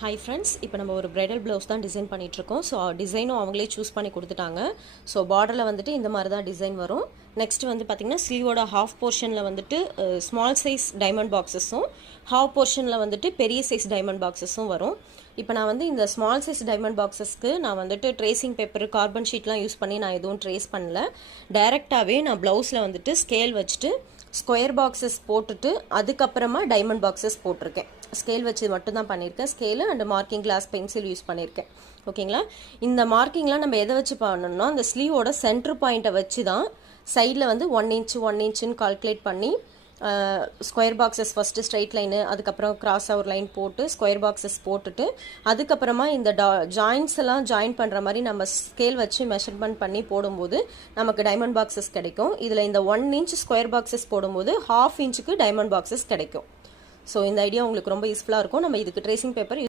Hi friends, இப்போ நம்ம ஒரு பிரைடல் ப்ளவுஸ் தான் டிசைன் பண்ணிகிட்ருக்கோம். ஸோ டிசைனும் அவங்களே சூஸ் பண்ணி கொடுத்துட்டாங்க. ஸோ பார்டரில் வந்துட்டு இந்த மாதிரி தான் டிசைன் வரும். நெக்ஸ்ட் வந்து பார்த்திங்கன்னா ஸ்லீவோட ஹாஃப் போர்ஷனில் வந்துட்டு ஸ்மால் சைஸ் டைமண்ட் பாக்ஸஸும் ஹாஃப் போர்ஷனில் வந்துட்டு பெரிய சைஸ் டைமண்ட் பாக்ஸஸும் வரும். இப்போ நான் வந்து இந்த ஸ்மால் சைஸ் டைமண்ட் பாக்ஸஸ்க்கு நான் வந்துட்டு ட்ரேசிங் பேப்பர் கார்பன் ஷீட்லாம் யூஸ் பண்ணி நான் எதுவும் ட்ரேஸ் பண்ணல. டைரெக்டாகவே நான் ப்ளவுஸில் வந்துட்டு ஸ்கேல் வச்சுட்டு ஸ்கொயர் பாக்ஸஸ் போட்டுட்டு அதுக்கப்புறமா டைமண்ட் பாக்ஸஸ் போட்டிருக்கேன். ஸ்கேல் வச்சு மட்டும்தான் பண்ணியிருக்கேன். Scale and marking glass pencil use பண்ணியிருக்கேன். ஓகேங்களா? இந்த மார்க்கிங்லாம் நம்ம எதை வச்சு பண்ணணும்னா அந்த ஸ்லீவோட சென்டர் பாயிண்ட்டை வச்சு தான் சைடில் வந்து 1 இன்ச்சுன்னு கால்குலேட் பண்ணி square boxes first straight line, அதுக்கப்புறம் கிராஸாக ஒரு லைன் போட்டு ஸ்கொயர் பாக்ஸஸ் போட்டுட்டு அதுக்கப்புறமா இந்த ஜாயின்ஸ் எல்லாம் ஜாயின் பண்ணுற மாதிரி நம்ம ஸ்கேல் வச்சு மெஷர்மெண்ட் பண்ணி போடும்போது நமக்கு டைமண்ட் பாக்ஸஸ் கிடைக்கும். இதில் இந்த 1 இன்ச் ஸ்கொயர் பாக்ஸஸ் போடும்போது 1/2 இன்ச்சுக்கு டைமண்ட் பாக்ஸஸ் கிடைக்கும். ஸோ இந்த ஐடியா உங்களுக்கு ரொம்ப யூஸ்ஃபுல்லாக இருக்கும். நம்ம இதுக்கு ட்ரேசிங் பேப்பர்